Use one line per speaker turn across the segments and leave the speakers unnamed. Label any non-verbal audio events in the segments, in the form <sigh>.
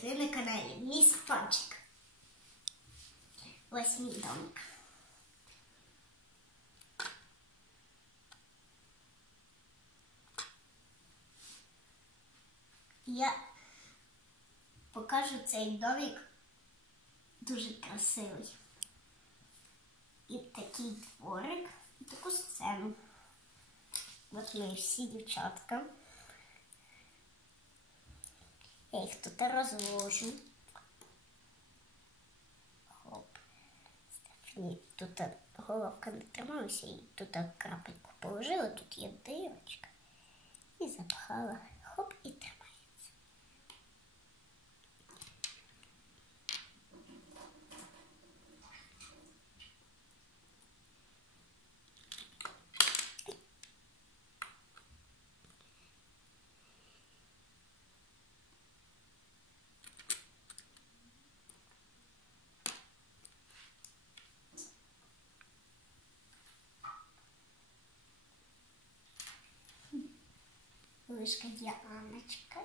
Привіт! Ви на каналі Міс Пончик. Ось мій домик. Я покажу цей домик дуже красивий. І такий дворик, і таку сцену. От ми всі дівчатка. Я їх тут розложу. Хоп. Тут головка не трималася тут крапельку положила, тут є дирочка. І запхала. Хоп, і тримається. Лишка Діаночка.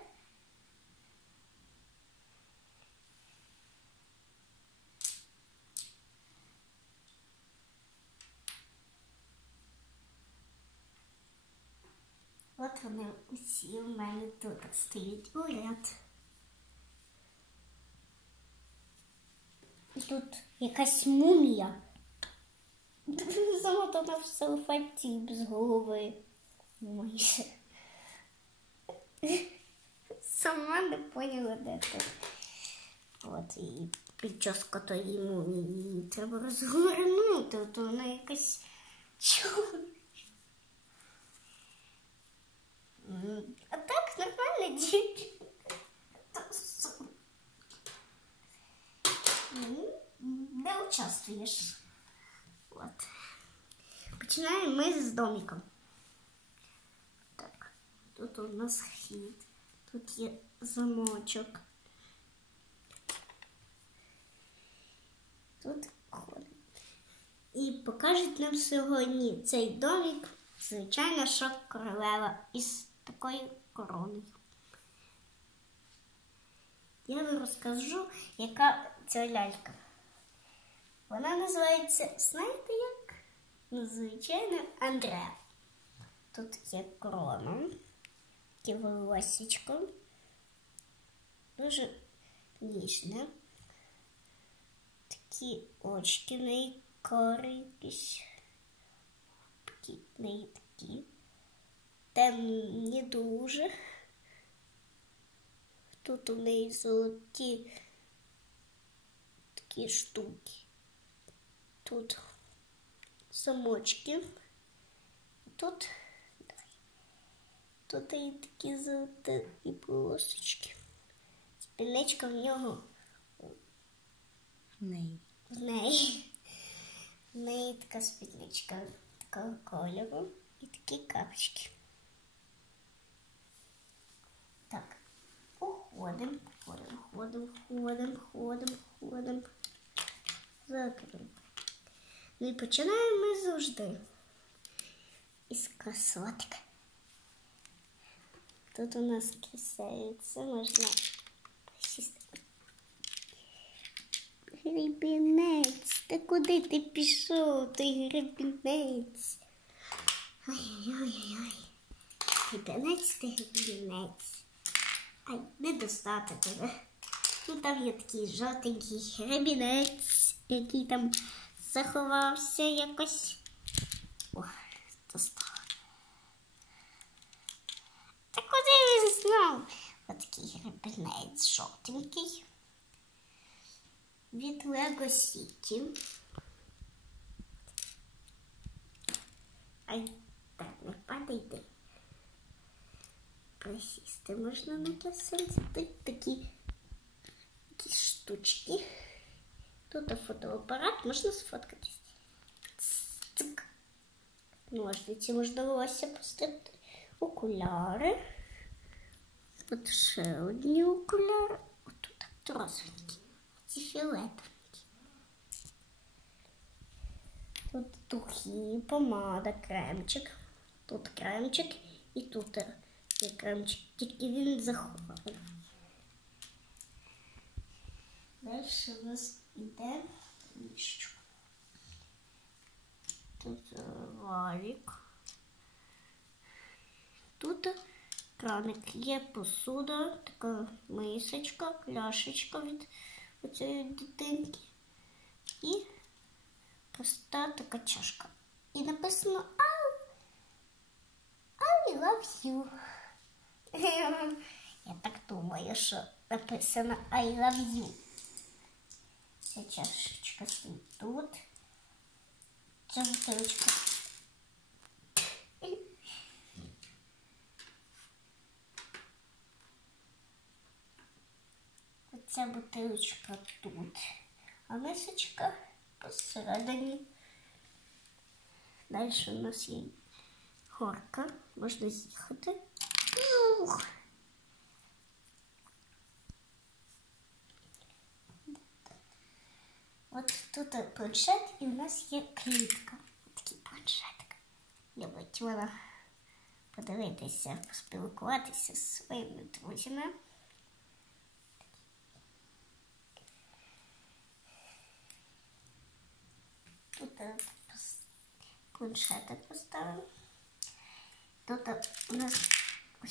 От вони усі у мене тут стоять у ряд. І тут якась мумія. Замотана в салфеті без голови. Майже. Сама не поняла, де це. От і прическа тої мумії. Її треба розгорнути, то вона якась чорна. А так нормально дівчинка. Не участвуєш. От. Починаємо ми з домиком. Тут у нас хід, тут є замочок. Тут ходить. І покажуть нам сьогодні цей домик, звичайно, що королева із такою короною. Я вам розкажу, яка ця лялька. Вона називається, знаєте як? Ну, звичайно, Андреа. Тут є корона, таке волосечко, дуже ніжне. Такі очки в неї якісь. Такі, неї такі. Дуже. Тут у неї золоті такі штуки. Тут замочки. Тут тут і такі золоті полосочки. Спільничка в нього
В неї.
в неї. В неї така спідничка такого кольору і такі капочки. Так, уходимо, ходимо, ходимо, ходимо, ходимо, ходимо. Закримо. Ну і починаємо ми завжди із красотки. Тут у нас кисається, можна сісти. Гребінець, та куди ти пішов, той гребінець? Ой-ой-ой. Гребінець ти гребінець. Ай, не достати тебе. Ну там є такий жовтенький гребінець, який там заховався якось. О, достав. Та куди він знав? Отакий гребінець жовтенький. Від Лего Сіті. Ай, так, не падайте. Присісти можна на кисельці. Тут такі, такі штучки. Тут фотоапарат, можна сфоткатись. Цик. Ножниці можна волосся пустити. Окуляри. От ще одні окуляри. Отут так розовенькі. Ці фіолетовенькі. Тут духи, помада, кремчик. Тут кремчик і тут є кремчик. Тільки він захований. Далі у нас йде ліжечко. Тут е, валік. Тут краник є посуда, така мисочка, пляшечка від цієї дитинки. І проста така чашка. І написано I, I love you. <laughs> Я так думаю, що написано I love you. Ця чашечка стоїть тут. Ця бутилочка. Оця бутилочка тут, а мисочка посередині. Далі у нас є горка, можна з'їхати. От тут планшет і у нас є клітка. Такий планшетик. Любить вона подивитися, поспілкуватися зі своїми друзями. Тут е, пос- планшетик поставив. Тут е, у нас ой,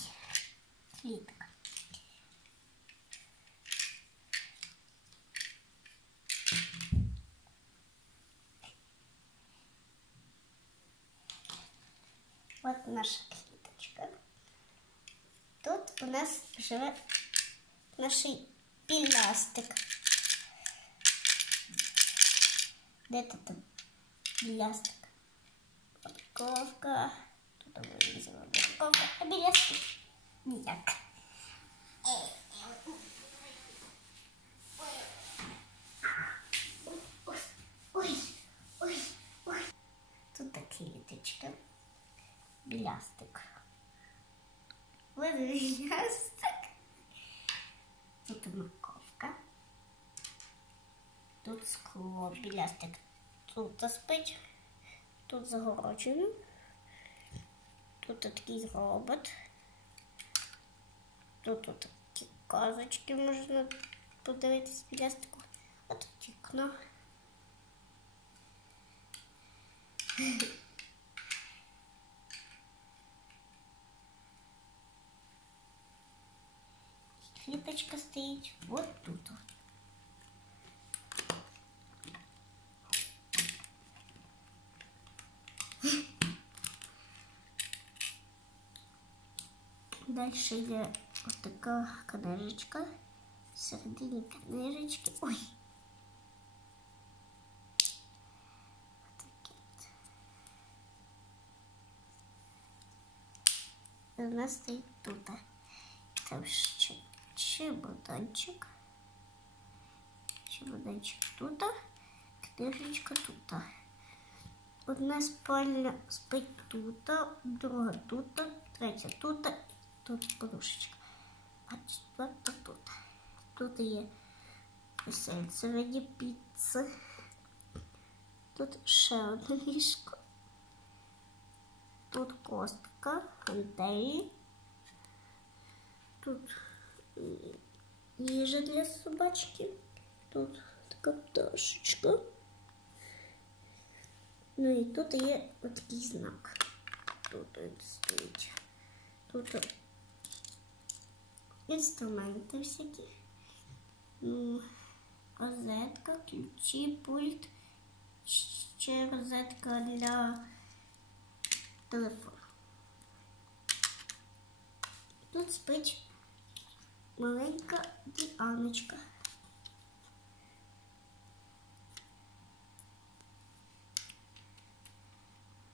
клітка. От наша кліточка. Тут у нас живе наш пілястик. Де тут там білястик? Морковка. Тут вирізала морковка, а білястик ніяк. Ой, ой, ой. Тут такі літочки. Білястик. Ось білястик. Тут морковка. Тут скло, білястик. Тут спить. Тут загороджено. Тут такий робот. Тут такі казочки можна подивитись білястику. А тут вікно. Кліточка стоїть от тут. Дальше йде ось така книжечка. Всередині книжечки. Ой. Отаке от. І У нас стоїть тут. Там ще чемоданчик. Чемоданчик тут. Книжечка тут. Одна спальня спить тут, друга тут, третя тут, тут подушечка. А четверта тут. Тут є весельце в виді піци. Тут ще одне ліжко. Тут костка, гантелі. Тут м, їжа для собачки. Тут така пташечка. Ну і тут є отакий знак. Тут він стоїть. Тут інструменти всякі. Ну, розетка, ключі, пульт, ще розетка для телефону. Тут спить маленька Діаночка.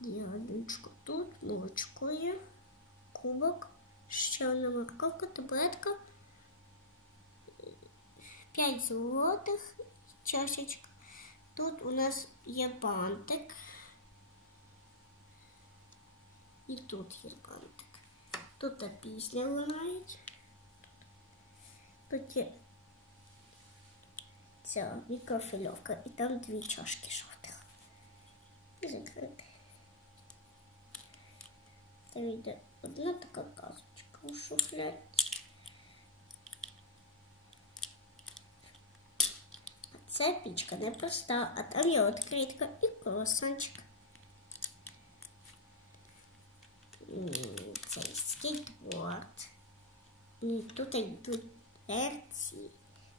Діаночка тут, молочко є, кубок, ще одна морковка, таблетка, 5 злотих, чашечка. Тут у нас є бантик. І тут є бантик. Тут та пісня лунають. Тут є ця мікрофильовка. І там дві чашки жовтих. Закрити. Там йде одна така казочка у шуфляці. Це пічка не проста, а там є відкритка і круасанчик. М, Цей скейтборд. І тут йдуть перці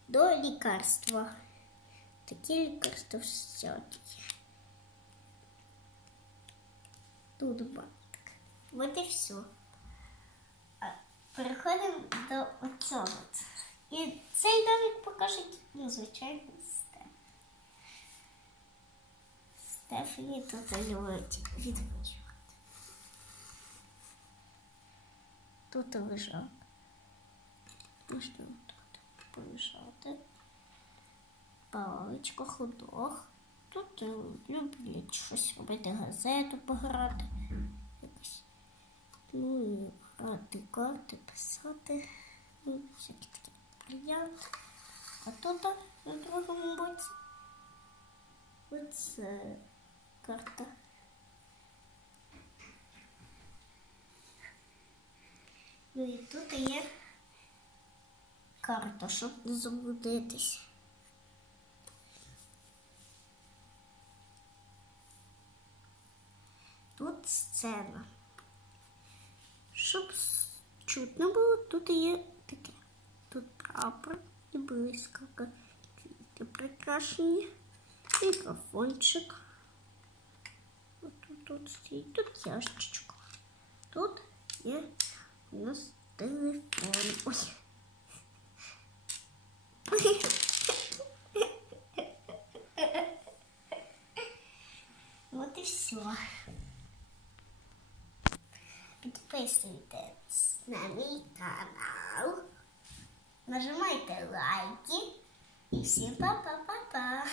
до лікарства. Такі лікарства всякі. Тут бантик. От і все. Переходимо до оцього. І цей домик покажуть, ну, Стеф. Стефані тут любить відпочивати. Тут лежак. Можна тут полежати. Паличка, ходох. Тут е, люблять щось робити, газету пограти. Якось. Ну карти, писати. Ну, всякі такі бриллианти. А тут на другому боці. Оце карта. Ну і тут є карта, щоб не заблудитись. Тут сцена. Щоб с- чутно було, тут є таке. Тут прапор і блискавка. Квіти прикрашені. Мікрофончик. От тут, тут стоїть. Тут ящичок. Тут є у нас телефон. Підписуйтесь на мій канал, нажимайте лайки і всім па-па-па!